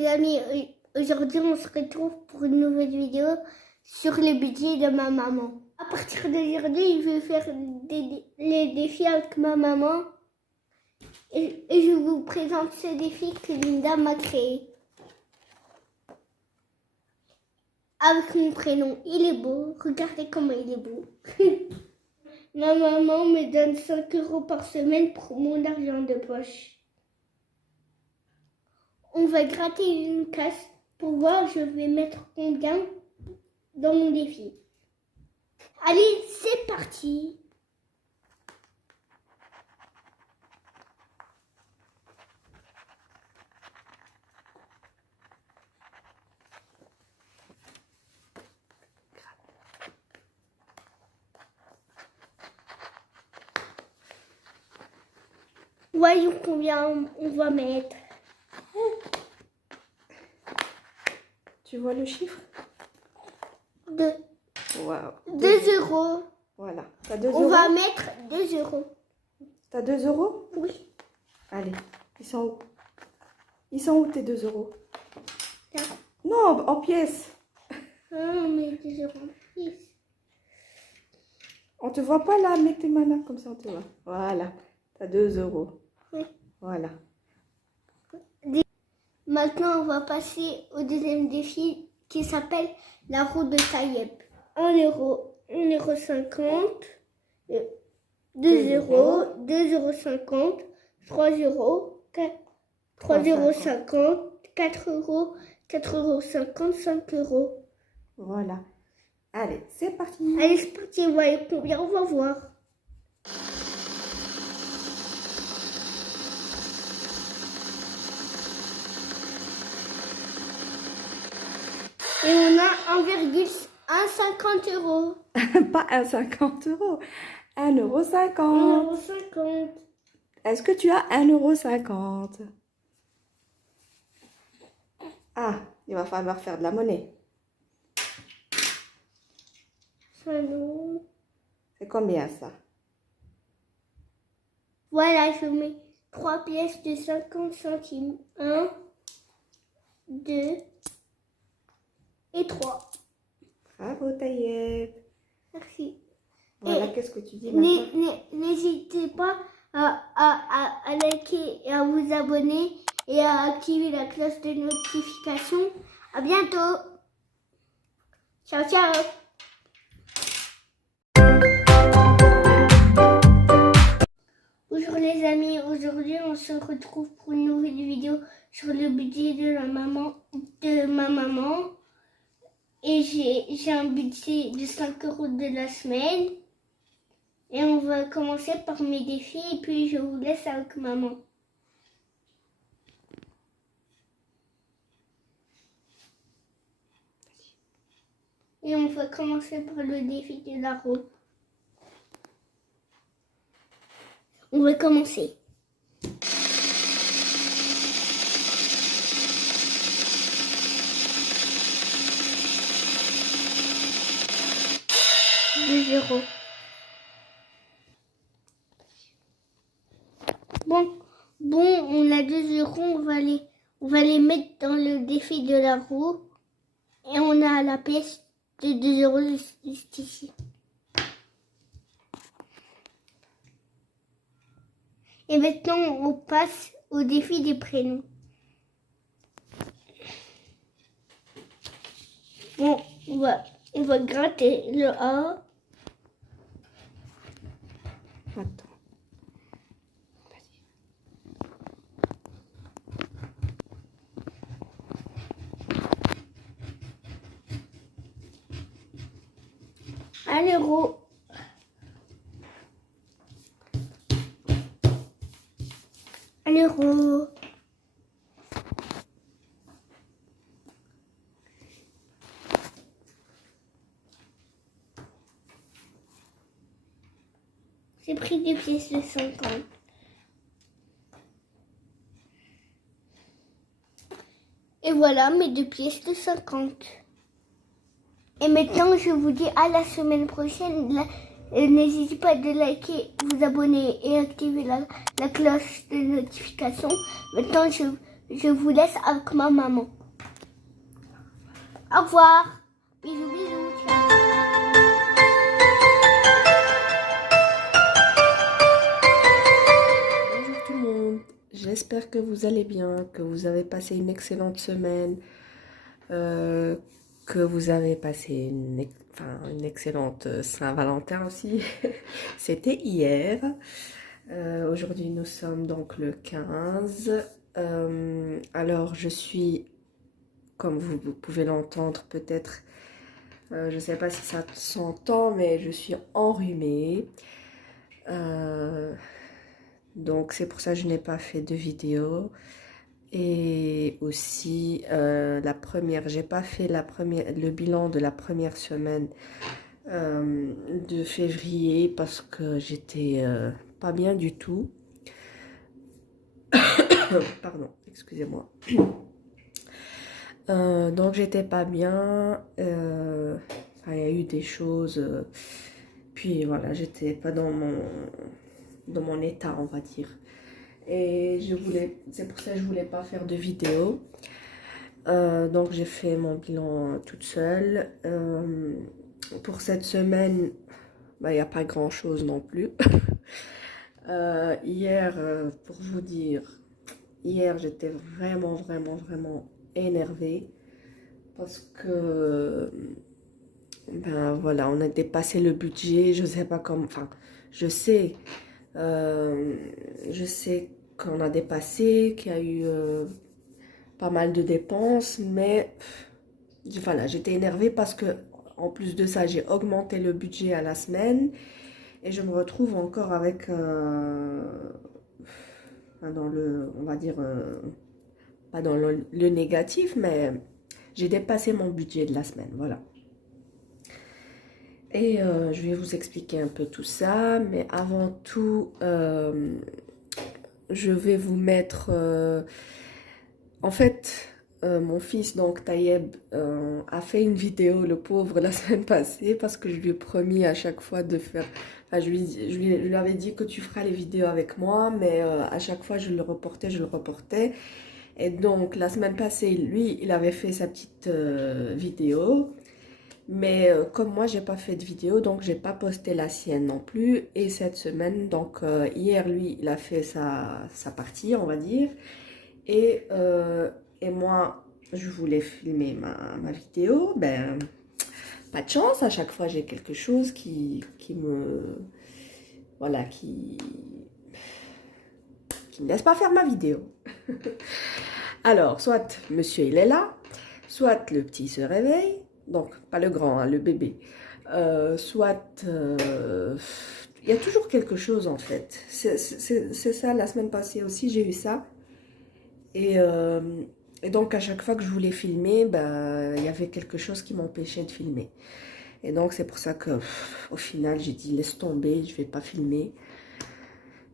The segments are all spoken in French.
les amis, aujourd'hui on se retrouve pour une nouvelle vidéo sur le budget de ma maman. À partir d'aujourd'hui, je vais faire les défis avec ma maman et je vous présente ce défi que Linda m'a créé. Avec mon prénom, il est beau, regardez comment il est beau. Ma maman me donne 5 € par semaine pour mon argent de poche. On va gratter une case pour voir je vais mettre combien dans mon défi. Allez, c'est parti! Voyons combien on va mettre. Tu vois le chiffre? 2. Wow. 2 €. Voilà. T'as 2 On euros? va mettre 2 €. T'as 2 euros? Oui. Allez, ils sont où? Ils sont où tes 2 euros? Là. Non, en pièces. Ah, mais 2 € en plus. On te voit pas là, mets tes mains là, comme ça on te voit. Voilà, t'as 2 euros. Oui. Voilà. Maintenant, on va passer au deuxième défi qui s'appelle la roue de Tayeb. 1 €, 1,50 €, 2 €, 2,50 €, 3 €, 3,50 €, 4 €, 4,50 €, 5 €. Voilà. Allez, c'est parti. Allez, c'est parti, voyez combien on va voir. Et on a 1,50 €. Pas 1,50 €. 1,50 €. 1,50 €. Est-ce que tu as 1,50 €? Ah, il va falloir faire de la monnaie. Ça, non. C'est combien ça? Voilà, je mets 3 pièces de 50 centimes. 1, 2 et 3. Bravo Tayeb. Merci. Voilà, Et qu'est-ce que tu dis maintenant? N'hésitez pas à liker et à vous abonner et à activer la cloche de notification. À bientôt. Ciao, ciao. Bonjour les amis, aujourd'hui on se retrouve pour une nouvelle vidéo sur le budget de ma maman. Et j'ai un budget de 5 € de la semaine. Et on va commencer par mes défis et puis je vous laisse avec maman. Et on va commencer par le défi de la roue. On va commencer. €. Bon, on a 2 €, on va les mettre dans le défi de la roue. Et on a la pièce de 2 € juste ici. Et maintenant, on passe au défi des prénoms. Bon, on va gratter le A. Attends. Un €. Un €. J'ai pris des pièces de 50. Et voilà mes 2 pièces de 50. Et maintenant, je vous dis à la semaine prochaine. N'hésitez pas de liker, vous abonner et activer la cloche de notification. Maintenant, je vous laisse avec ma maman. Au revoir. Bisous, bisous. Ciao. Bonjour tout le monde, j'espère que vous allez bien, que vous avez passé une excellente semaine, que vous avez passé une excellente Saint-Valentin aussi. C'était hier. Aujourd'hui nous sommes donc le 15. Alors je suis, comme vous pouvez l'entendre peut-être, je ne sais pas si ça s'entend, mais je suis enrhumée. Donc c'est pour ça que je n'ai pas fait de vidéo. Et aussi j'ai pas fait le bilan de la première semaine de février parce que j'étais pas bien du tout. Pardon, excusez-moi. Donc j'étais pas bien. Il y a eu des choses. Puis voilà, j'étais pas dans mon état, on va dire. Et c'est pour ça que je voulais pas faire de vidéo. Donc j'ai fait mon bilan toute seule. Pour cette semaine, il n'y a pas grand chose non plus. Hier, pour vous dire, hier j'étais vraiment énervée parce que ben voilà, on a dépassé le budget. Je sais pas comment, enfin je sais qu'on a dépassé, qu'il y a eu pas mal de dépenses, mais voilà, j'étais énervée parce que en plus de ça, j'ai augmenté le budget à la semaine et je me retrouve encore avec dans le, on va dire, pas dans le négatif, mais j'ai dépassé mon budget de la semaine, voilà. Et je vais vous expliquer un peu tout ça, mais avant tout, je vais vous mettre... en fait, mon fils, donc Tayeb, a fait une vidéo, le pauvre, la semaine passée, parce que je lui ai promis à chaque fois de faire... Enfin, je lui avais dit que tu feras les vidéos avec moi, mais à chaque fois, je le reportais. Et donc, la semaine passée, lui, il avait fait sa petite vidéo. Mais comme moi, j'ai pas fait de vidéo, donc j'ai pas posté la sienne non plus. Et cette semaine, donc hier, lui, il a fait sa partie, on va dire. Et moi, je voulais filmer ma vidéo. Ben, pas de chance, à chaque fois, j'ai quelque chose qui me... Voilà, qui me laisse pas faire ma vidéo. Alors, soit monsieur, il est là, soit le petit se réveille. Donc, pas le grand, hein, le bébé. Soit, il y a toujours quelque chose en fait. C'est ça, la semaine passée aussi, j'ai eu ça. Et donc, à chaque fois que je voulais filmer, ben, il y avait quelque chose qui m'empêchait de filmer. Et donc, c'est pour ça que, au final, j'ai dit, laisse tomber, je vais pas filmer.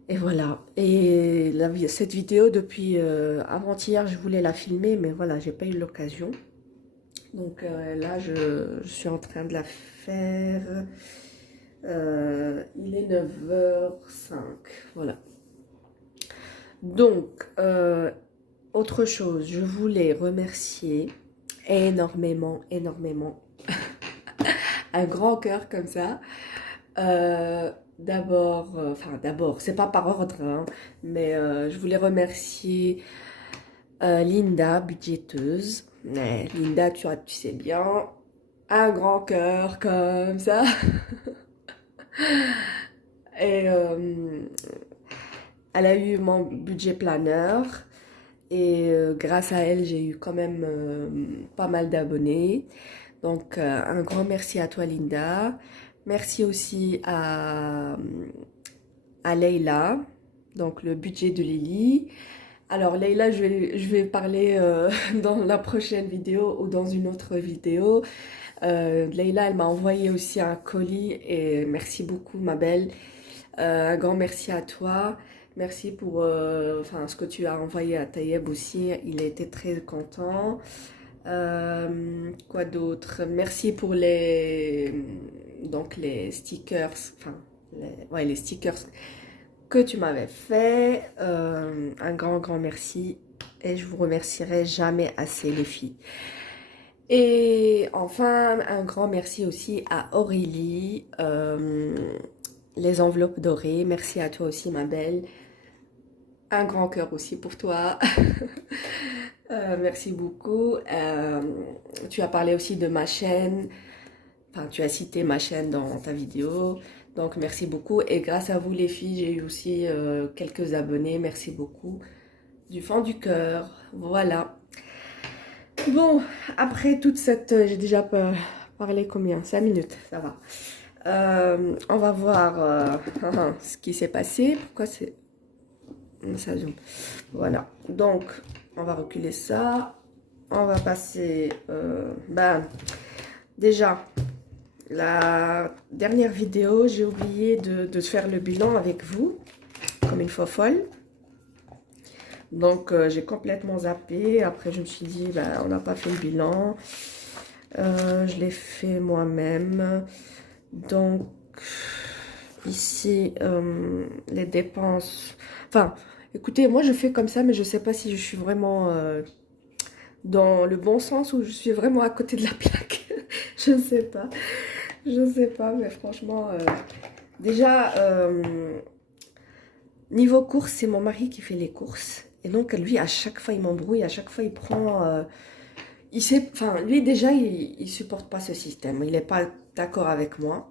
Et voilà. Et cette vidéo, depuis avant-hier, je voulais la filmer, mais voilà, j'ai pas eu l'occasion. Donc là, je suis en train de la faire. Il est 9h05. Voilà. Donc, autre chose, je voulais remercier énormément, un grand cœur comme ça. D'abord, c'est pas par ordre, hein, mais je voulais remercier Linda, budgéteuse. Linda, tu sais bien, un grand cœur comme ça. Et elle a eu mon budget planeur. Et grâce à elle, j'ai eu quand même pas mal d'abonnés. Donc, un grand merci à toi, Linda. Merci aussi à Leïla, donc le budget de Lily. Alors Leïla, je vais parler dans la prochaine vidéo ou dans une autre vidéo. Leïla, elle m'a envoyé aussi un colis et merci beaucoup ma belle. Un grand merci à toi. Merci pour ce que tu as envoyé à Tayeb aussi. Il a été très content. Quoi d'autre? Merci pour les stickers. Les stickers que tu m'avais fait. Un grand merci. et je vous remercierai jamais assez les filles. Et enfin, un grand merci aussi à Aurélie, les enveloppes dorées. Merci à toi aussi, ma belle. Un grand cœur aussi pour toi. Merci beaucoup. Tu as parlé aussi de ma chaîne. Enfin, tu as cité ma chaîne dans ta vidéo. Donc, merci beaucoup. Et grâce à vous, les filles, j'ai eu aussi quelques abonnés. Merci beaucoup. Du fond du cœur. Voilà. Bon, après toute cette... j'ai déjà parlé combien? 5 minutes, ça va. On va voir ce qui s'est passé. Pourquoi c'est... ça zoom. Voilà. Donc, on va reculer ça. On va passer... déjà, la dernière vidéo, j'ai oublié de faire le bilan avec vous, comme une fois folle. Donc, j'ai complètement zappé. Après, je me suis dit, on n'a pas fait le bilan. Je l'ai fait moi-même. Donc, ici, les dépenses... Enfin, écoutez, moi, je fais comme ça, mais je ne sais pas si je suis vraiment dans le bon sens ou je suis vraiment à côté de la plaque. Je ne sais pas. Je ne sais pas, mais franchement... déjà, niveau courses, c'est mon mari qui fait les courses. Et donc, lui, à chaque fois, il m'embrouille. À chaque fois, il prend... il sait, enfin, lui, déjà, il supporte pas ce système. Il n'est pas d'accord avec moi.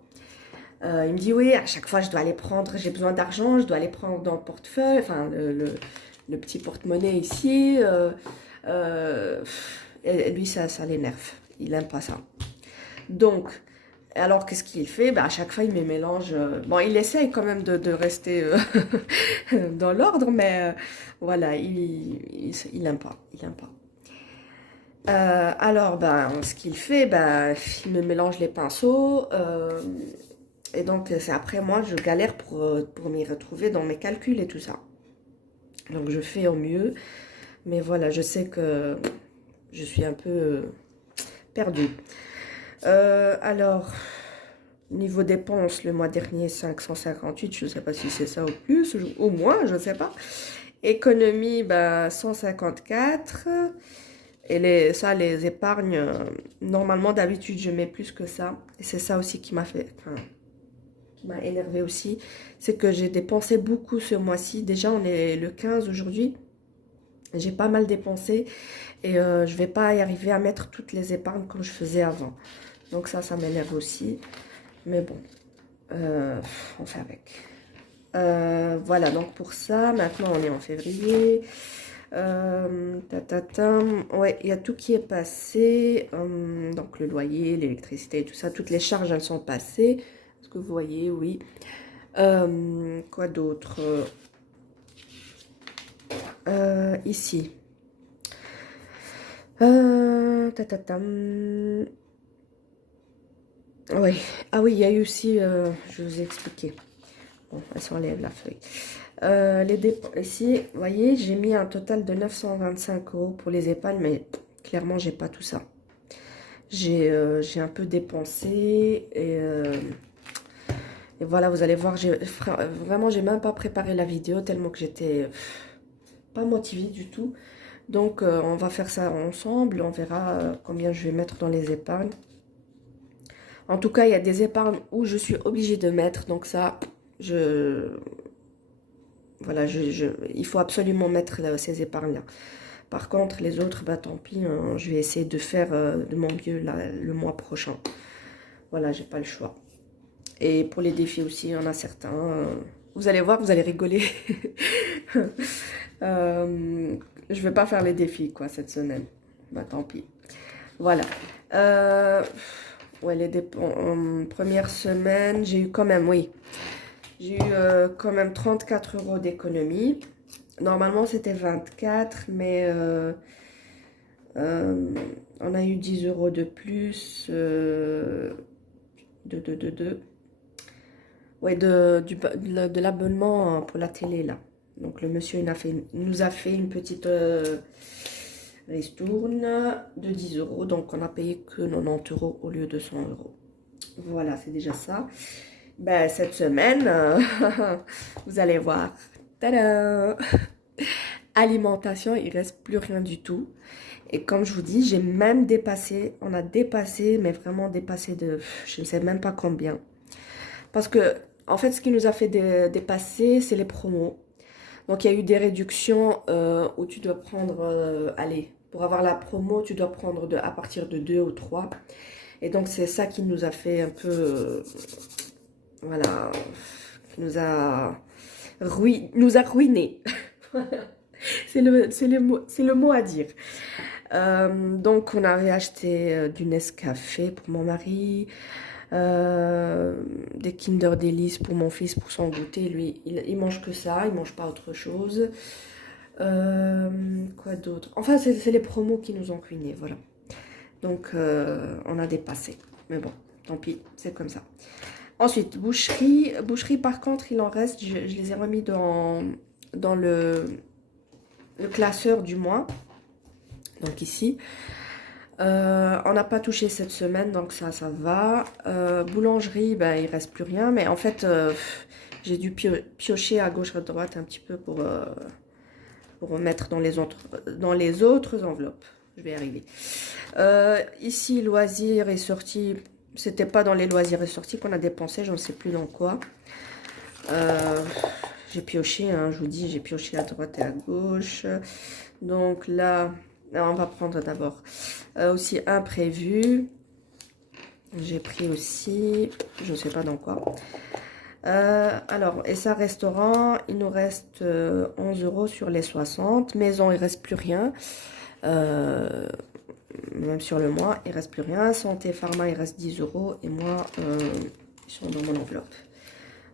Il me dit, oui, à chaque fois, je dois aller prendre... J'ai besoin d'argent, je dois aller prendre dans le portefeuille. Enfin, le petit porte-monnaie ici. Et lui, ça l'énerve. Il n'aime pas ça. Donc... Alors, qu'est-ce qu'il fait? À chaque fois, il me mélange. Bon, il essaye quand même de rester dans l'ordre, mais voilà, il n'aime pas. Il aime pas. Alors, ce qu'il fait, il me mélange les pinceaux. Et donc, c'est après, moi, je galère pour m'y retrouver dans mes calculs et tout ça. Donc, je fais au mieux. Mais voilà, je sais que je suis un peu perdue. Alors, niveau dépenses, le mois dernier, 558, je ne sais pas si c'est ça ou plus, au moins, je ne sais pas. Économie, 154. Et les épargnes, normalement, d'habitude, je mets plus que ça. Et c'est ça aussi qui m'a fait, qui m'a énervé aussi. C'est que j'ai dépensé beaucoup ce mois-ci. Déjà, on est le 15 aujourd'hui. J'ai pas mal dépensé. Et je vais pas y arriver à mettre toutes les épargnes comme je faisais avant. Donc ça m'énerve aussi. Mais bon, on fait avec. Voilà, donc pour ça, maintenant on est en février. Ouais, il y a tout qui est passé. Donc le loyer, l'électricité, tout ça, toutes les charges, elles sont passées. Est-ce que vous voyez? Oui. Quoi d'autre? Ici. Oui, ah oui, il y a eu aussi, je vous ai expliqué. Bon, elle s'enlève la feuille. Les dépenses, ici, vous voyez, j'ai mis un total de 925 € pour les épargnes, mais clairement, j'ai pas tout ça. J'ai un peu dépensé et voilà, vous allez voir, vraiment, j'ai même pas préparé la vidéo tellement que j'étais pas motivée du tout. Donc, on va faire ça ensemble, on verra combien je vais mettre dans les épargnes. En tout cas, il y a des épargnes où je suis obligée de mettre. Donc ça, voilà, il faut absolument mettre ces épargnes-là. Par contre, les autres, tant pis, hein, je vais essayer de faire de mon mieux le mois prochain. Voilà, j'ai pas le choix. Et pour les défis aussi, il y en a certains. Vous allez voir, vous allez rigoler. Je vais pas faire les défis, quoi, cette semaine. Tant pis. Voilà. Ouais, les dépenses, première semaine, j'ai eu quand même, oui, j'ai eu quand même 34 € d'économie. Normalement, c'était 24, mais on a eu 10 € de plus. Ouais, de l'abonnement pour la télé, là. Donc, le monsieur, il nous a fait une petite... ristourne de 10 €, donc on a payé que 90 € au lieu de 100 €. Voilà, c'est déjà ça. Cette semaine, vous allez voir. Tada! alimentation, il reste plus rien du tout. Et comme je vous dis, j'ai même dépassé, on a dépassé, mais vraiment dépassé de, je ne sais même pas combien. Parce que, en fait, ce qui nous a fait dépasser, c'est les promos. Donc, il y a eu des réductions où tu dois prendre, allez, pour avoir la promo, tu dois prendre à partir de 2 ou 3. Et donc, c'est ça qui nous a fait un peu, voilà, qui nous a ruiné. C'est le mot à dire. Donc, on avait acheté du Nescafé pour mon mari, des Kinder Delice pour mon fils pour son goûter. Lui, il mange que ça, il mange pas autre chose. Quoi d'autre? Enfin, c'est les promos qui nous ont ruinés, voilà. Donc, on a dépassé. Mais bon, tant pis, c'est comme ça. Ensuite, boucherie. Boucherie, par contre, il en reste. Je les ai remis dans le classeur du mois. Donc ici. On n'a pas touché cette semaine, donc ça va. Boulangerie, ben, il reste plus rien. Mais en fait, j'ai dû piocher à gauche, à droite un petit peu pour mettre dans les autres enveloppes. Je vais y arriver. Ici, loisirs et sorties. C'était pas dans les loisirs et sorties qu'on a dépensé, j'en sais plus dans quoi. J'ai pioché, hein, je vous dis, j'ai pioché à droite et à gauche. Donc là, on va prendre d'abord aussi imprévu. J'ai pris aussi, je ne sais pas dans quoi. Alors, et ça, restaurant, il nous reste 11 € sur les 60. Maison, il reste plus rien. Même sur le mois, il reste plus rien. Santé, pharma, il reste 10 €. Et moi, ils sont dans mon enveloppe.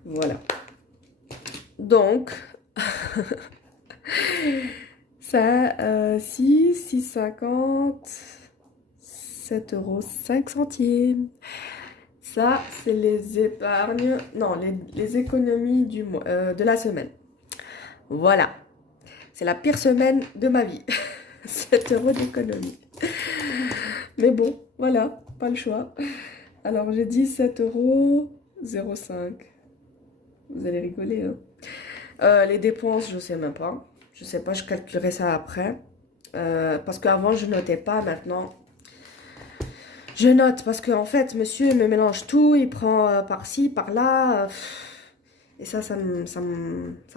Voilà. Donc, ça, 6,50 7,05 €. Ça, c'est les épargnes, non, les économies de la semaine. Voilà. C'est la pire semaine de ma vie. 7 € d'économie. Mais bon, voilà, pas le choix. Alors, j'ai dit 7,05 €. Vous allez rigoler, hein. Les dépenses, je sais même pas. Je sais pas, je calculerai ça après. Parce qu'avant, je notais pas. Maintenant, je note. Parce qu'en fait, monsieur il me mélange tout. Il prend par-ci, par-là. Et ça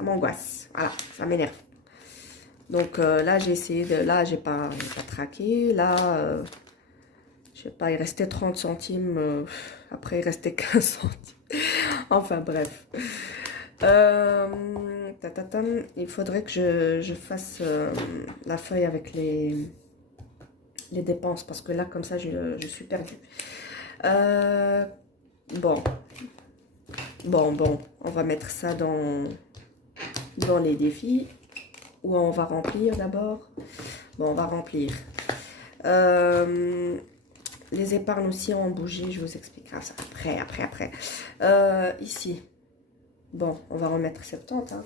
m'angoisse. Voilà, ça m'énerve. Donc là, j'ai essayé de... Là, j'ai pas traqué. Là, je sais pas, il restait 30 centimes. Après, il restait 15 centimes. Enfin, bref. Il faudrait que je fasse la feuille avec les dépenses. Parce que là, comme ça, je suis perdue. Bon. On va mettre ça dans les défis. Ou on va remplir d'abord. Bon, on va remplir. Les épargnes aussi ont bougé. Je vous expliquerai ça après. Ici. Bon, on va remettre 70. Hein.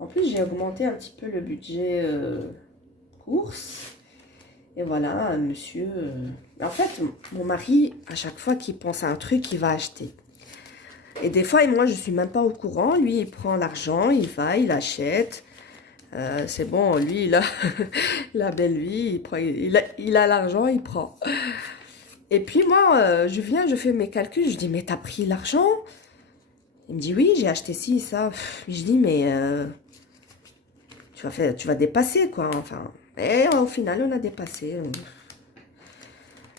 En plus, j'ai augmenté un petit peu le budget courses. Et voilà, monsieur... En fait, mon mari, à chaque fois qu'il pense à un truc, il va acheter. Et des fois, moi, je suis même pas au courant. Lui, il prend l'argent, il va, il achète. C'est bon, lui, il a la belle vie, il a l'argent, il prend. Et puis moi, je viens, je fais mes calculs, je dis, mais t'as pris l'argent? Il me dit, oui, j'ai acheté ci, ça. Je dis, mais tu vas dépasser, quoi. Enfin, et au final, on a dépassé.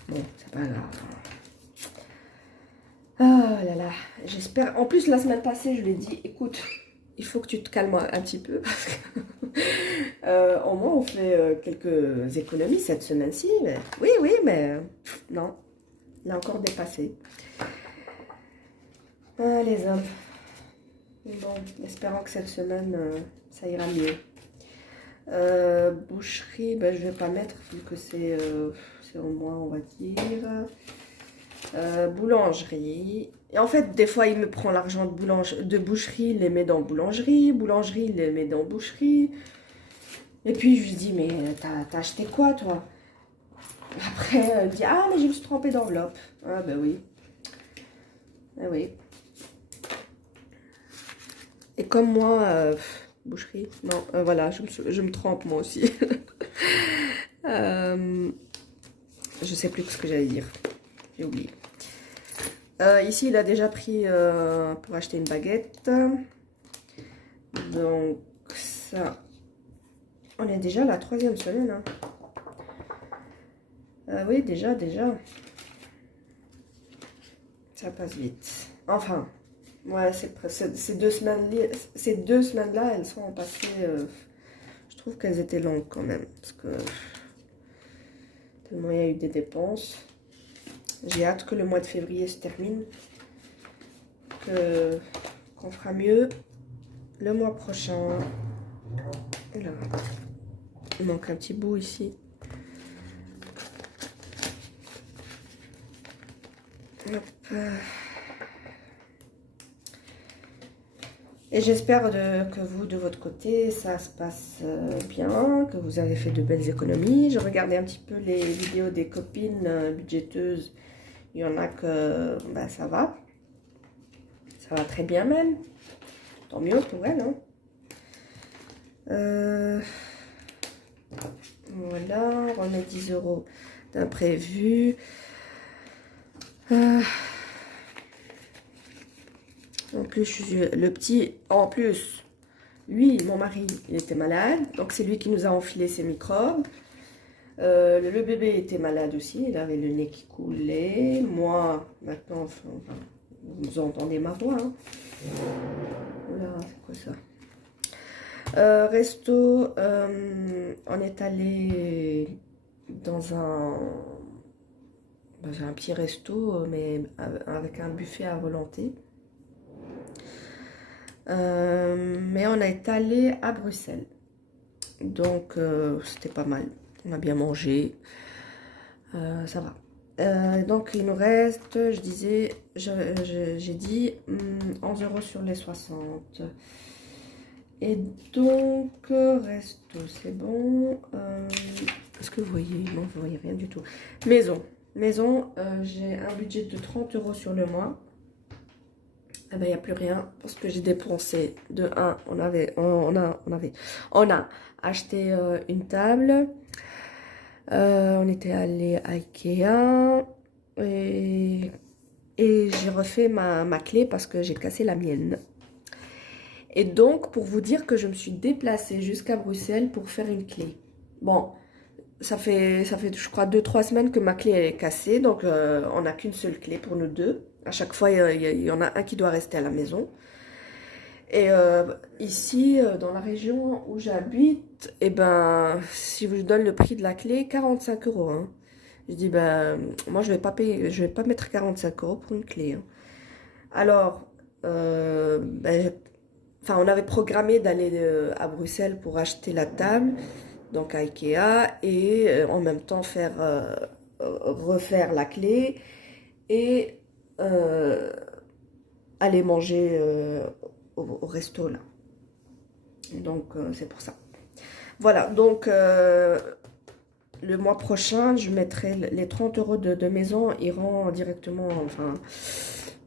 Bon, c'est pas grave. Oh là là, j'espère. En plus, la semaine passée, je lui ai dit, écoute, il faut que tu te calmes un petit peu. Parce que au moins, on fait quelques économies cette semaine-ci. Oui, mais non, il a encore dépassé. Ah, les hommes. Bon, espérons que cette semaine, ça ira mieux. Boucherie, ben, je vais pas mettre vu que c'est au moins, on va dire. Boulangerie. Et en fait, des fois, il me prend l'argent de boucherie, il les met dans boulangerie. Boulangerie, il les met dans boucherie. Et puis, je lui dis, mais t'as acheté quoi, toi? Après, il dit, ah, mais je me suis trompée d'enveloppe. Ah, ben oui. Ah oui. Et comme moi, boucherie. Non, voilà, je me trompe moi aussi. Je sais plus ce que j'allais dire. J'ai oublié. Ici, il a déjà pris pour acheter une baguette. Donc, ça... On est déjà à la 3e semaine. Hein. Oui, déjà. Ça passe vite. Enfin, ouais, ces 2 semaines-là, elles sont passées... je trouve qu'elles étaient longues quand même. Parce que... Tellement il y a eu des dépenses. J'ai hâte que le mois de février se termine. Qu'on fera mieux le mois prochain. Et là, il manque un petit bout ici. Hop. Et j'espère que vous, de votre côté, ça se passe bien, que vous avez fait de belles économies. Je regardais un petit peu les vidéos des copines budgéteuses. Il y en a que ben, ça va. Ça va très bien même. Tant mieux pour elles. Hein. Voilà, on a 10 € d'imprévu. En plus, le petit, en plus, lui, mon mari, il était malade. Donc, c'est lui qui nous a enfilé ces microbes. Le bébé était malade aussi. Il avait le nez qui coulait. Moi, maintenant, enfin, vous entendez ma voix. Hein. Là, c'est quoi ça? Resto, on est allé dans un petit resto, mais avec un buffet à volonté. Mais on est allé à Bruxelles. Donc, c'était pas mal. On a bien mangé. Ça va. Donc, il nous reste, je disais, j'ai dit 11 € sur les 60. Et donc, resto, c'est bon. Est-ce que vous voyez? Non, vous voyez rien du tout. Maison, j'ai un budget de 30 € sur le mois. Eh ben, il n'y a plus rien parce que j'ai dépensé. De 1, on a acheté une table. On était allé à Ikea. Et j'ai refait ma clé parce que j'ai cassé la mienne. Et donc, pour vous dire que je me suis déplacée jusqu'à Bruxelles pour faire une clé. Bon, ça fait je crois 2-3 semaines que ma clé elle est cassée. Donc, on n'a qu'une seule clé pour nous deux. À chaque fois, il y en a un qui doit rester à la maison. Et ici, dans la région où j'habite, eh ben, si je vous donne le prix de la clé, 45 €. Hein. Je dis, ben, moi, je vais pas mettre 45 € pour une clé. Hein. Alors, ben, on avait programmé d'aller à Bruxelles pour acheter la table, donc à Ikea, et en même temps refaire la clé et aller manger au resto là. Donc c'est pour ça. Voilà, donc le mois prochain, je mettrai les 30 € de maison iront directement, enfin,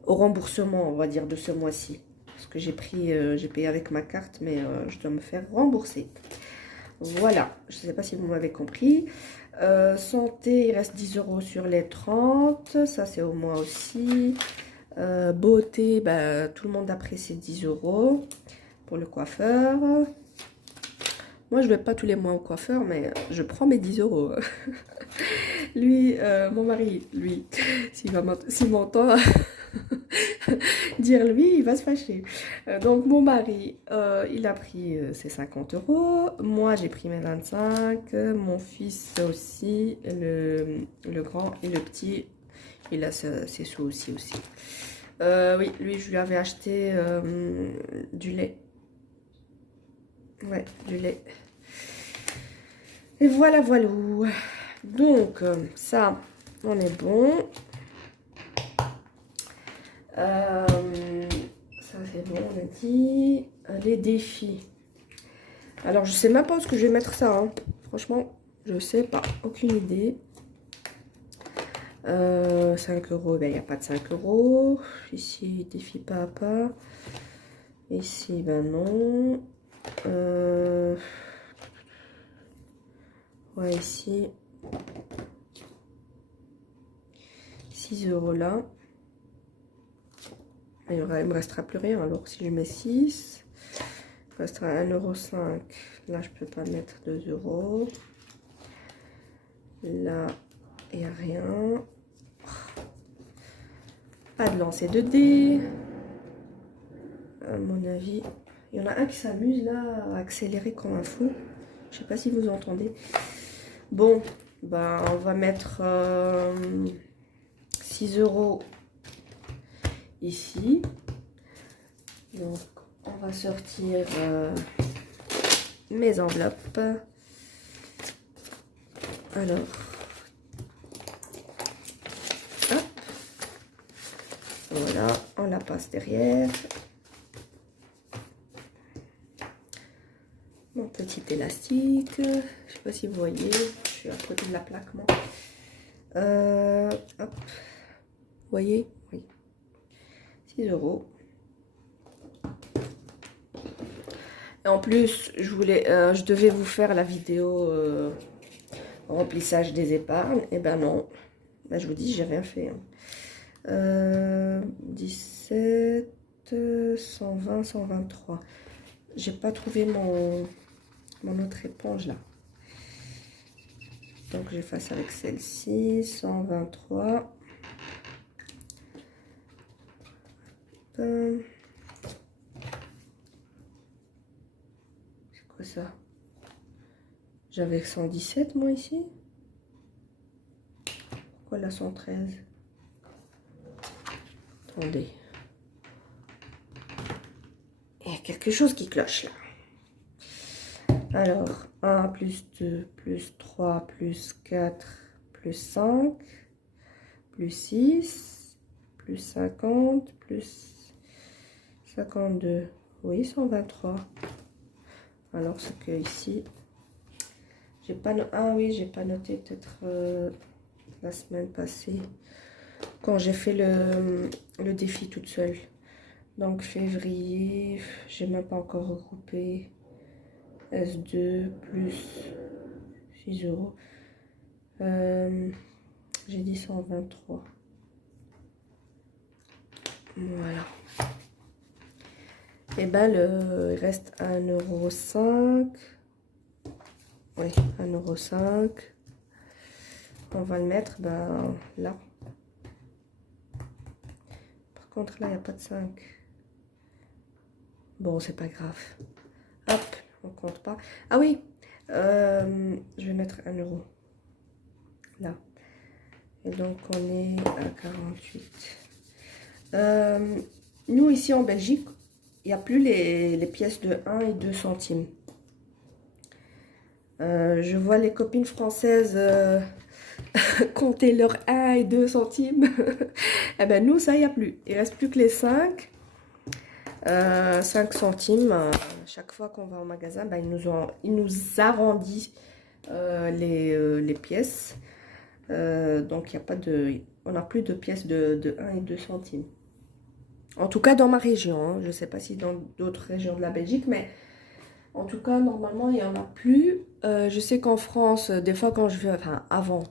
au remboursement, on va dire, de ce mois-ci. Parce que j'ai payé avec ma carte, mais je dois me faire rembourser. Voilà, je ne sais pas si vous m'avez compris. Santé, il reste 10 € sur les 30. Ça, c'est au mois aussi. Beauté, bah, tout le monde apprécie 10 € pour le coiffeur. Moi, je ne vais pas tous les mois au coiffeur, mais je prends mes 10 €. Lui, mon mari, lui, s'il m'entend dire lui, il va se fâcher. Donc, mon mari, il a pris ses 50 €. Moi, j'ai pris mes 25. Mon fils aussi, le grand et le petit, il a ses sous aussi. Oui, lui, je lui avais acheté du lait. Ouais, du lait. Et voilà. Donc, ça, on est bon. Ça, c'est bon, on a dit. Les défis. Alors, je sais même pas où est-ce que je vais mettre ça. Hein. Franchement, je sais pas. Aucune idée. 5 €, ben il n'y a pas de 5 €. Ici, défi papa. Ici, ben non. Ouais, ici. 6 € là. Il me restera plus rien. Alors, si je mets 6, il me restera 1,05 €. Là, je peux pas mettre 2 €. Là, il n'y a rien. Pas de lancer de dés. À mon avis, il y en a un qui s'amuse là à accélérer comme un fou. Je sais pas si vous entendez. Bon, ben on va mettre 6 € ici. Donc on va sortir mes enveloppes. Alors, hop. Voilà, on la passe derrière. Mon petit élastique, je sais pas si vous voyez, je suis à côté de la plaque moi. Hop, vous voyez, oui, 6 €. Et en plus, je devais vous faire la vidéo remplissage des épargnes. Et ben non, ben, je vous dis, j'ai rien fait. 17, 120, 123. J'ai pas trouvé mon autre éponge là. Donc j'efface avec celle-ci, 123. C'est quoi ça? J'avais 117 moi ici. Pourquoi la 113? Attendez. Il y a quelque chose qui cloche là. Alors, 1 plus 2 plus 3 plus 4 plus 5 plus 6 plus 50 plus 52. Oui, 123. Alors, c'est que ici, j'ai pas... Ah oui, j'ai pas noté peut-être la semaine passée quand j'ai fait le défi toute seule. Donc, février, j'ai même pas encore regroupé. S2 plus 6 €. J'ai dit 123. Voilà. Et ben il reste 1,05 €. Oui, 1,05 €. On va le mettre ben, là. Par contre là il n'y a pas de 5. Bon, c'est pas grave. Hop, on compte pas. Ah oui, je vais mettre 1 € là. Et donc on est à 48. Nous ici en Belgique, il n'y a plus les pièces de 1 et 2 centimes. Je vois les copines françaises compter leurs 1 et 2 centimes. Eh ben nous, ça, il n'y a plus. Il reste plus que les 5. 5 centimes. Chaque fois qu'on va au magasin, ben, ils nous arrondissent les pièces. Donc, il n'y a pas de... On n'a plus de pièces de 1 et 2 centimes. En tout cas, dans ma région. Hein. Je ne sais pas si dans d'autres régions de la Belgique, mais en tout cas, normalement, il n'y en a plus. Je sais qu'en France, des fois, quand je vais... Enfin, avant,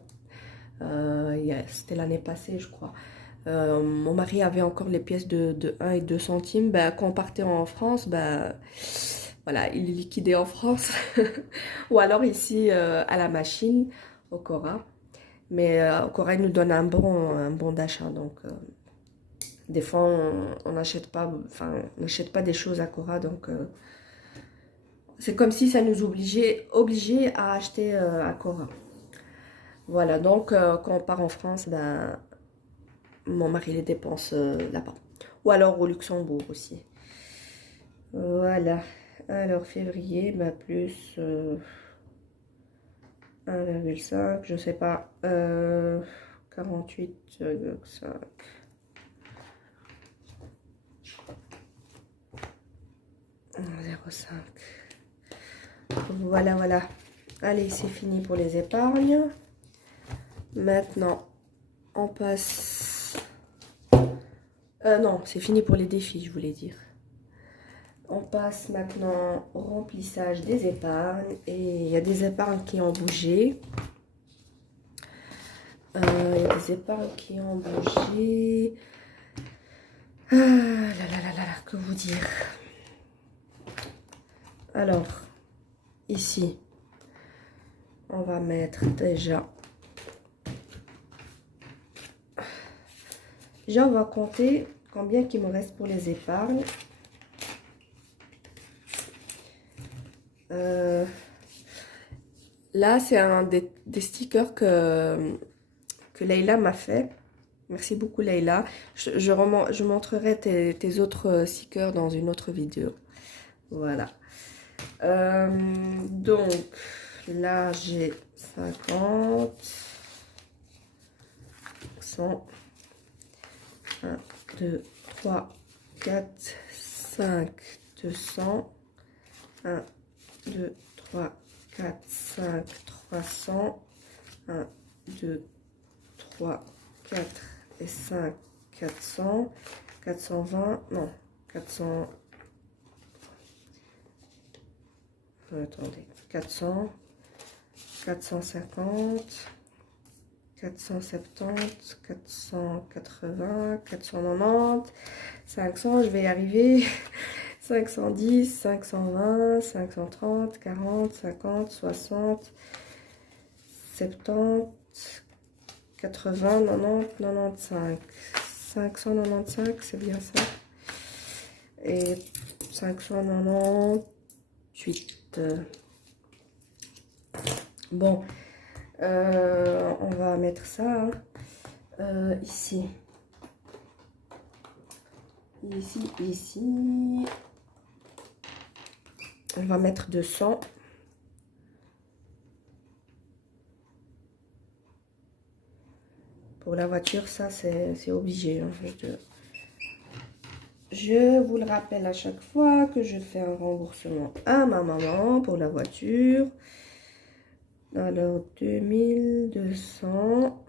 c'était l'année passée, je crois. Mon mari avait encore les pièces de 1 et 2 centimes. Ben, quand on partait en France, ben, voilà, il les liquidait en France. Ou alors ici, à la machine, au Cora. Mais au Cora, il nous donne un bon d'achat. Donc, des fois, on n'achète pas, enfin, on n'achète pas des choses à Cora. Donc, c'est comme si ça nous obligeait à acheter à Cora. Voilà, donc quand on part en France, ben, mon mari les dépense là-bas. Ou alors au Luxembourg aussi. Voilà. Alors février, ben, plus 1,5, je sais pas. 48,5. Voilà, voilà. Allez, c'est fini pour les épargnes. Maintenant, on passe... non, c'est fini pour les défis, je voulais dire. On passe maintenant au remplissage des épargnes. Et il y a des épargnes qui ont bougé. Il y a des épargnes qui ont bougé. Ah là là là là là, que vous dire. Alors, ici, on va mettre déjà... Déjà, on va compter combien il me reste pour les épargnes. Là, c'est un des stickers que Leïla m'a fait. Merci beaucoup, Leïla. Je montrerai tes autres stickers dans une autre vidéo. Voilà. Donc, là, j'ai 50, 100, 1, 2, 3, 4, 5, 200, 1, 2, 3, 4, 5, 300, 1, 2, 3, 4 et 5, 400, 420, non, 400, attendez, 400, 450, 470, 480, 490, 500, je vais y arriver, 510, 520, 530, 40, 50, 60, 70, 80, 90, 95, 595, c'est bien ça, et 598. Bon, on va mettre ça ici. Ici. On va mettre 200. Pour la voiture, ça c'est obligé. Hein. Je vous le rappelle à chaque fois que je fais un remboursement à ma maman pour la voiture. Alors, 2200.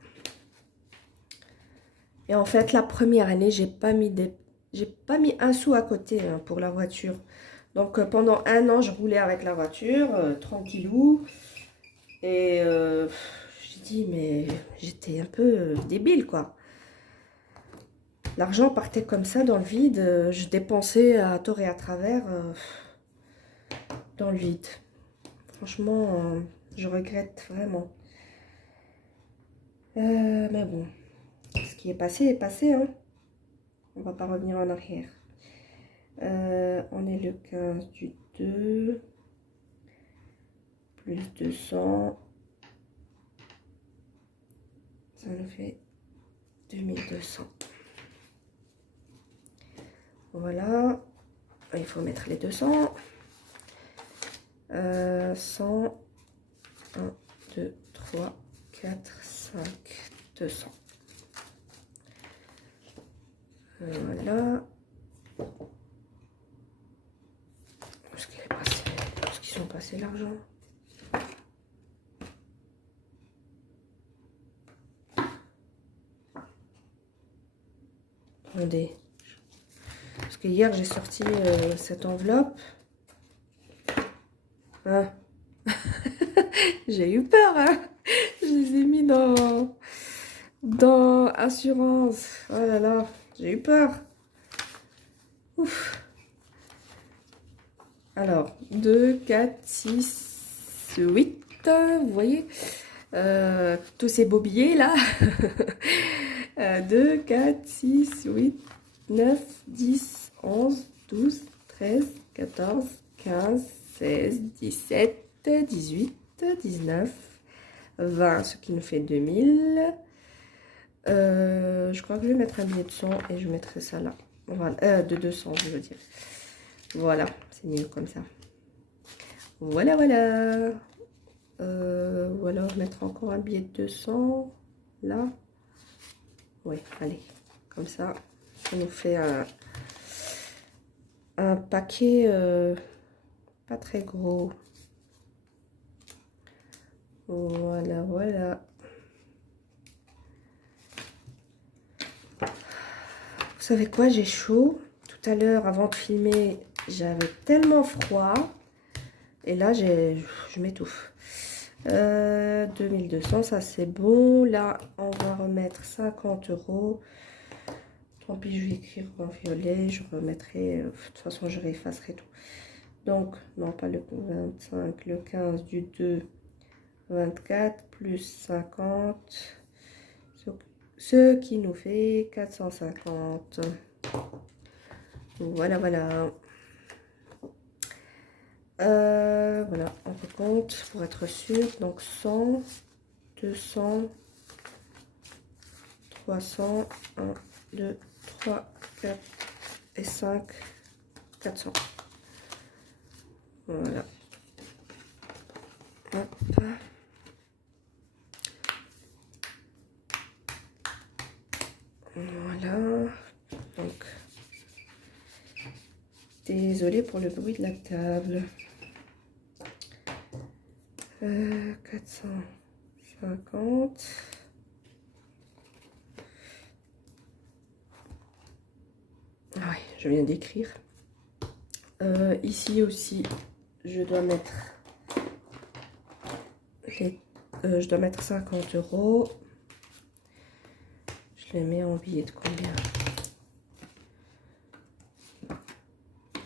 Et en fait, la première année, j'ai pas mis un sou à côté hein, pour la voiture. Donc, pendant un an, je roulais avec la voiture, tranquillou. Et j'ai dit, mais j'étais un peu débile, quoi. L'argent partait comme ça dans le vide. Je dépensais à tort et à travers dans le vide. Franchement, je regrette vraiment. Mais bon, ce qui est passé, hein. On va pas revenir en arrière. On est le 15 du 2. Plus 200. Ça nous fait 2200. Voilà. Il faut mettre les 200. 100. 1, 2, 3, 4, 5, 200. Voilà. Où est-ce qu'il est passé? Où est-ce qu'ils sont passés l'argent? Attendez. Parce que hier j'ai sorti cette enveloppe. Hein? J'ai eu peur, hein? Je les ai mis dans assurance. Oh là là, j'ai eu peur. Ouf. Alors, 2, 4, 6, 8. Vous voyez tous ces beaux billets là. 2, 4, 6, 8, 9, 10, 11, 12, 13, 14, 15, 16, 17, 18, 19, 20, ce qui nous fait 2000. Je crois que je vais mettre un billet de 100 et je mettrai ça là. Voilà, de 200, je veux dire. Voilà, c'est mieux comme ça. Voilà, voilà. Ou alors mettre encore un billet de 200 là. Oui, allez, comme ça, ça nous fait un paquet pas très gros. Voilà, voilà. Vous savez quoi, j'ai chaud. Tout à l'heure, avant de filmer, j'avais tellement froid. Et là, je m'étouffe. 2200, ça c'est bon. Là, on va remettre 50 €. Tant pis, je vais écrire en violet. Je remettrai, de toute façon, je réeffacerai tout. Donc, non, pas le 25, le 15 du 2, 24, plus 50. Ce qui nous fait 450. Voilà, voilà. Voilà, on recompte pour être sûr. Donc 100, 200, 300, 1, 2, 3, 4 et 5, 400. Voilà. Hop. Voilà. Donc, désolée pour le bruit de la table. 450. Ah oui, je viens d'écrire. Ici aussi, je dois mettre je dois mettre 50 €. Je les mets en billets de combien?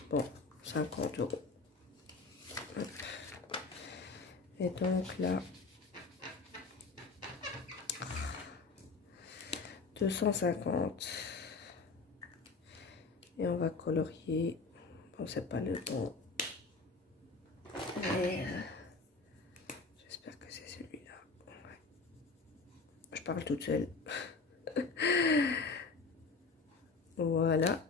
Bon, 50 €. Hop. Et donc là, 250. Et on va colorier. Bon, c'est pas le bon. Mais j'espère que c'est celui-là. Ouais. Je parle toute seule. Voilà.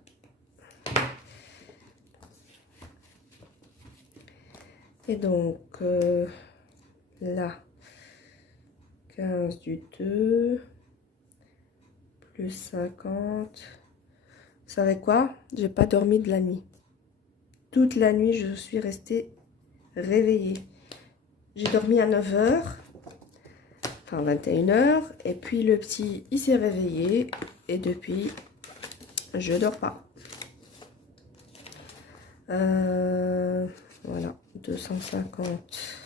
Et donc, là, 15 du 2, plus 50. Vous savez quoi? J'ai pas dormi de la nuit. Toute la nuit, je suis restée réveillée. J'ai dormi à 9 h, enfin 21 h. Et puis le petit, il s'est réveillé. Et depuis, je dors pas. Voilà, 250.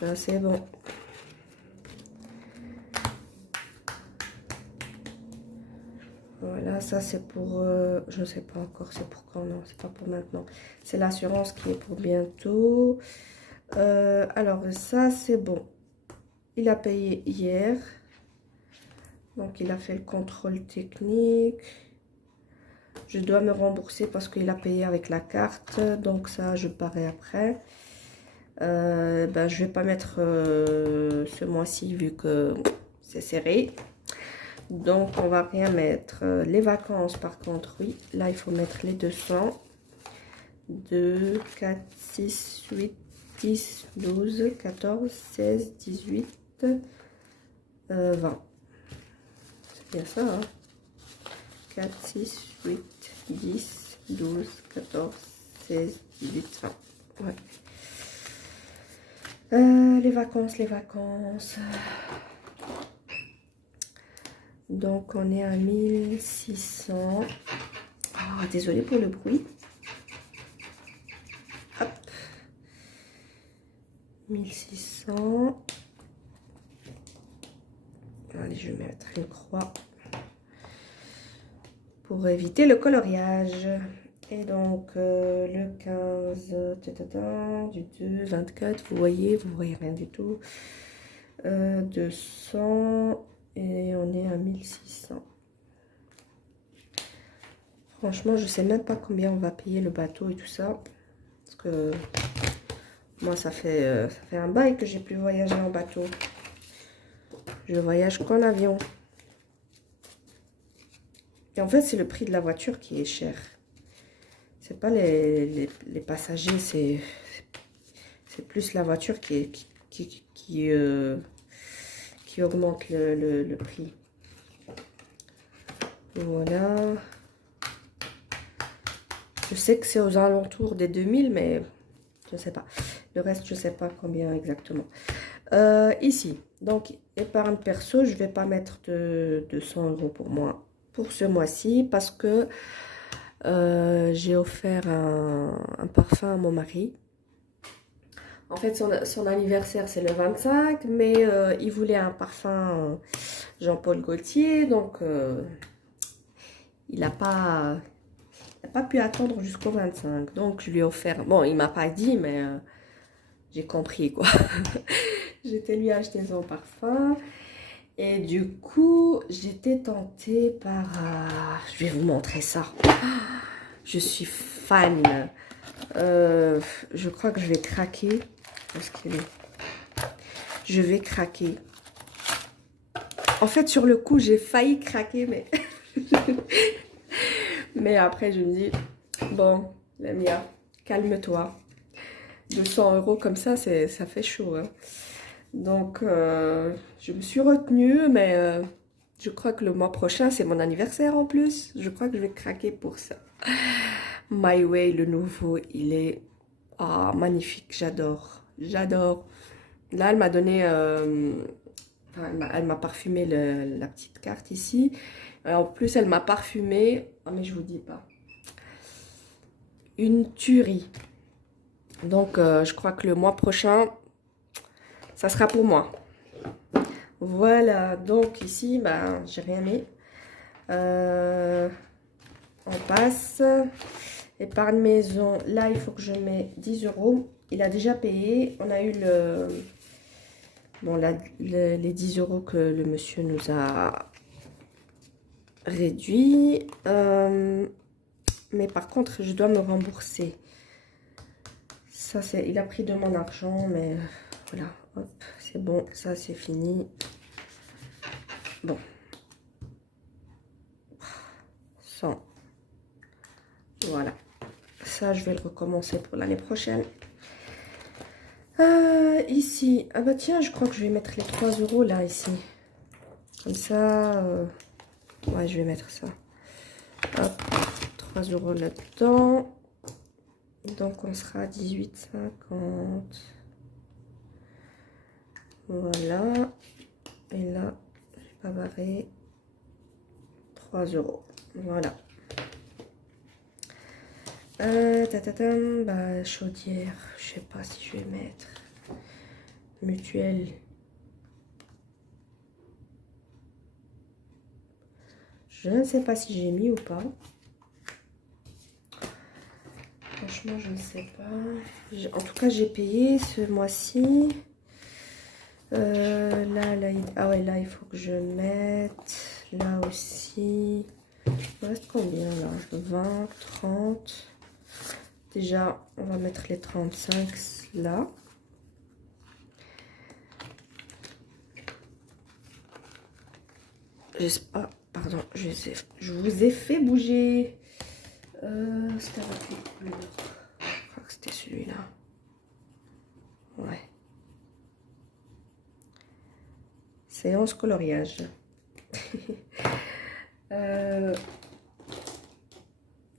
Ça, c'est bon. Voilà, ça c'est pour, je ne sais pas encore c'est pour quand, non, c'est pas pour maintenant. C'est l'assurance qui est pour bientôt. Alors ça c'est bon. Il a payé hier. Donc il a fait le contrôle technique. Je dois me rembourser parce qu'il a payé avec la carte. Donc ça je paierai après. Ben, je vais pas mettre ce mois-ci vu que c'est serré. Donc, on va rien mettre. Les vacances, par contre, oui. Là, il faut mettre les 200. 2, 4, 6, 8, 10, 12, 14, 16, 18, 20. C'est bien ça, hein? 4, 6, 8, 10, 12, 14, 16, 18, 20. Ouais. Les vacances, les vacances. Donc, on est à 1600. Oh, désolée pour le bruit. Hop. 1600. Allez, je vais mettre une croix pour éviter le coloriage. Et donc, le 15 du 2, 24, vous voyez rien du tout. 200. Et on est à 1600. Franchement, je sais même pas combien on va payer le bateau et tout ça. Parce que moi, ça fait un bail que j'ai plus voyagé en bateau. Je voyage qu'en avion. Et en fait, c'est le prix de la voiture qui est cher. C'est pas les passagers, c'est plus la voiture qui augmente le prix. Voilà. Je sais que c'est aux alentours des 2000, mais je ne sais pas. Le reste, je ne sais pas combien exactement. Ici, donc, épargne perso, je ne vais pas mettre de 200 € pour moi, pour ce mois-ci, parce que J'ai offert un parfum à mon mari. En fait, son anniversaire, c'est le 25, mais il voulait un parfum Jean-Paul Gaultier, donc il n'a pas pu attendre jusqu'au 25. Donc, je lui ai offert... Bon, il m'a pas dit, mais j'ai compris, quoi. J'étais lui acheter son parfum. Et du coup, j'étais tentée par... je vais vous montrer ça. Je suis fan. Je crois que je vais craquer. Parce que je vais craquer. En fait, sur le coup, j'ai failli craquer, mais... mais après, je me dis, bon, la Mia, calme-toi. 200 € comme ça, ça fait chaud. Hein. Donc, je me suis retenue, mais je crois que le mois prochain, c'est mon anniversaire en plus. Je crois que je vais craquer pour ça. My Way, le nouveau, il est magnifique. J'adore. J'adore. Là, elle m'a donné... elle m'a parfumé la petite carte ici. En plus, elle m'a parfumé... Ah, mais je vous dis pas. Une tuerie. Donc, je crois que le mois prochain, ça sera pour moi. Voilà. Donc, ici, ben, j'ai rien mis. On passe. Épargne maison. Là, il faut que je mette 10 €. Il a déjà payé. On a eu les 10 € que le monsieur nous a réduit. Mais par contre, je dois me rembourser. Ça, il a pris de mon argent, mais voilà. Hop, c'est bon. Ça, c'est fini. Bon. 100. Voilà. Ça, je vais le recommencer pour l'année prochaine. Ici. Ah bah tiens, je crois que je vais mettre les 3 € là, ici. Comme ça. Ouais, je vais mettre ça. Hop. 3 € là-dedans. Donc, on sera à 18,50. Voilà. Et là, je vais pas barrer. 3 €. Voilà. Bah, chaudière, je sais pas si je vais mettre. Mutuelle. Je ne sais pas si j'ai mis ou pas. Franchement, je ne sais pas. En tout cas, j'ai payé ce mois-ci. Ah ouais, là, il faut que je mette. Là aussi. Il me reste combien là? 20, 30. Déjà, on va mettre les 35 là. Ah, pardon, je vous ai fait bouger. C'était avec les couleurs. Je crois que c'était celui-là. Ouais. Séance coloriage.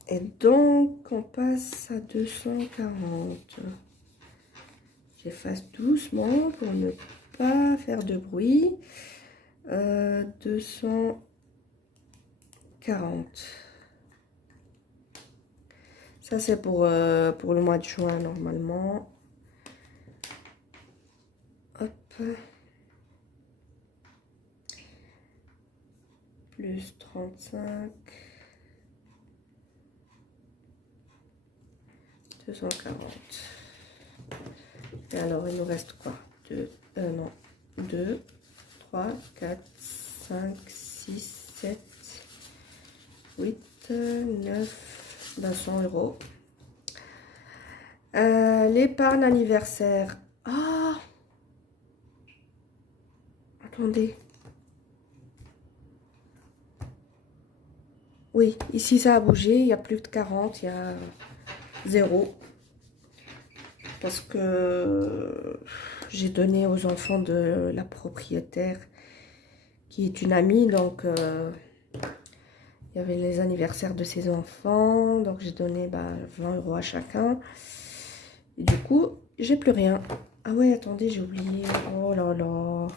Et donc, on passe à 240. J'efface doucement pour ne pas faire de bruit. 240. Ça, c'est pour le mois de juin, normalement. Hop. Plus 35. 240. Et alors, il nous reste quoi? 2, 3, 4, 5, 6, 7, 8, 9, 100 €. L'épargne anniversaire. Ah! Attendez. Oui, ici ça a bougé. Il n'y a plus de 40, il y a 0. Parce que j'ai donné aux enfants de la propriétaire qui est une amie. Donc, il y avait les anniversaires de ses enfants. Donc, j'ai donné 20 € à chacun. Et du coup, j'ai plus rien. Ah ouais, attendez, j'ai oublié. Oh là là.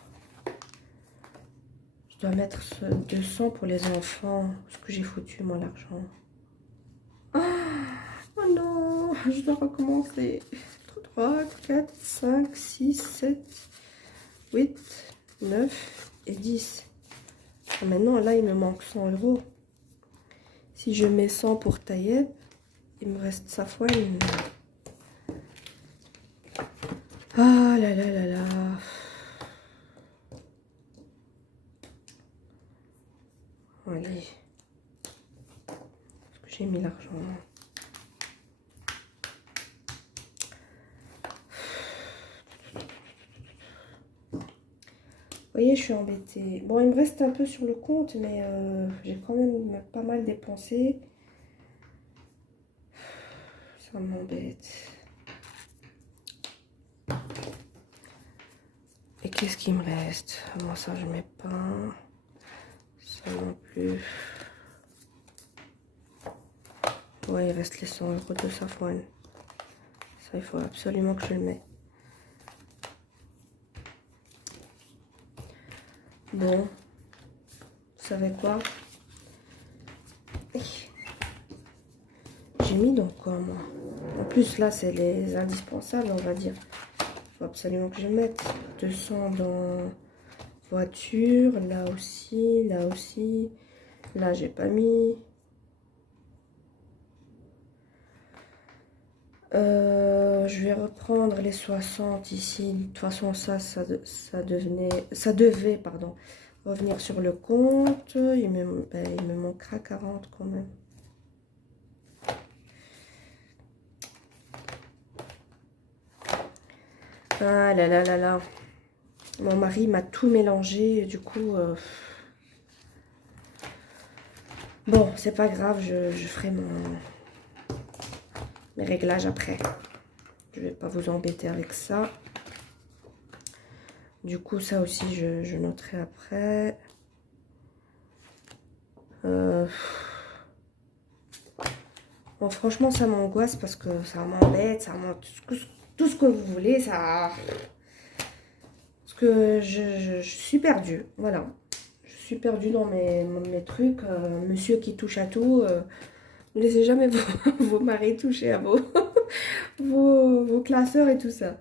Je dois mettre 200 pour les enfants. Parce que j'ai foutu, moi, l'argent. je dois recommencer. 3, 4, 5, 6, 7, 8, 9 et 10. Maintenant, là, il me manque 100 euros. Si je mets 100 pour Tayeb, il me reste Safwan. Ah là là là là. Allez. Est-ce que j'ai mis l'argent? Vous voyez, je suis embêtée. Bon, il me reste un peu sur le compte, mais j'ai quand même pas mal dépensé. Ça m'embête. Et qu'est-ce qu'il me reste? Moi, ça, je mets pas. Ça non plus. Ouais, il reste les 100 euros de Safwan. Ça, il faut absolument que je le mette. Bon, vous savez quoi? J'ai mis donc quoi, moi? En plus, là, c'est les indispensables, on va dire. Il faut absolument que je mette 200 dans voiture, là aussi, là aussi. Là, j'ai pas mis. Je vais reprendre les 60 ici. De toute façon, ça devait, pardon, revenir sur le compte. Il me manquera 40 quand même. Ah là là là là. Mon mari m'a tout mélangé. Du coup, bon, c'est pas grave. Je ferai mes réglages après. Je vais pas vous embêter avec ça. Du coup, ça aussi, je noterai après. Bon, franchement, ça m'angoisse parce que ça m'embête, ça tout ce que vous voulez, ça... Parce que je suis perdue, voilà. Je suis perdue dans mes trucs. Monsieur qui touche à tout, ne laissez jamais vos maris toucher à vos classeurs et tout ça.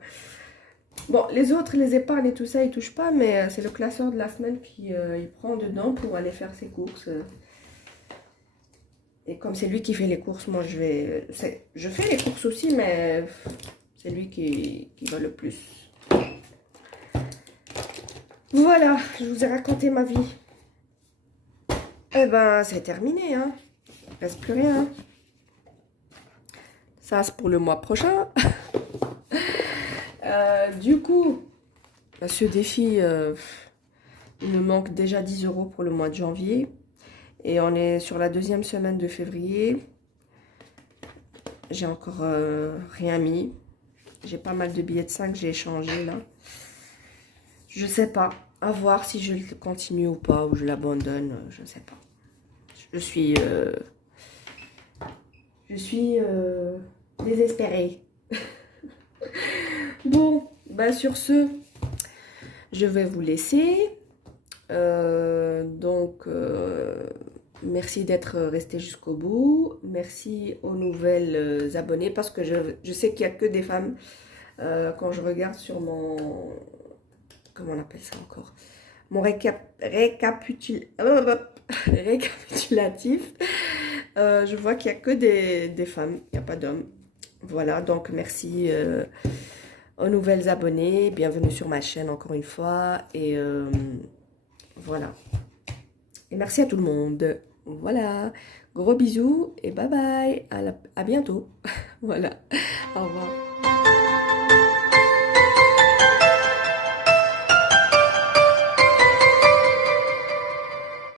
Bon, les autres, les épargnes et tout ça, ils touchent pas, mais c'est le classeur de la semaine qui il prend dedans pour aller faire ses courses. Et comme c'est lui qui fait les courses, moi je fais les courses aussi, mais c'est lui qui va le plus. Voilà, je vous ai raconté ma vie. Eh ben, c'est terminé, hein. Il reste plus rien. Ça, c'est pour le mois prochain. Du coup, ce défi, il me manque déjà 10 euros pour le mois de janvier. Et on est sur la deuxième semaine de février. J'ai encore rien mis. J'ai pas mal de billets de 5 que j'ai échangés là. Je sais pas. À voir si je continue ou pas, ou je l'abandonne. Je ne sais pas. Je suis désespérée. Bon, bah sur ce, je vais vous laisser. Merci d'être resté jusqu'au bout. Merci aux nouvelles abonnées parce que je sais qu'il n'y a que des femmes. Quand je regarde sur mon... Comment on appelle ça encore? Mon récapitulatif. Je vois qu'il n'y a que des femmes. Il n'y a pas d'hommes. Voilà, donc merci aux nouvelles abonnées. Bienvenue sur ma chaîne encore une fois. Et voilà. Et merci à tout le monde. Voilà. Gros bisous et bye bye. À bientôt. Voilà. Au revoir.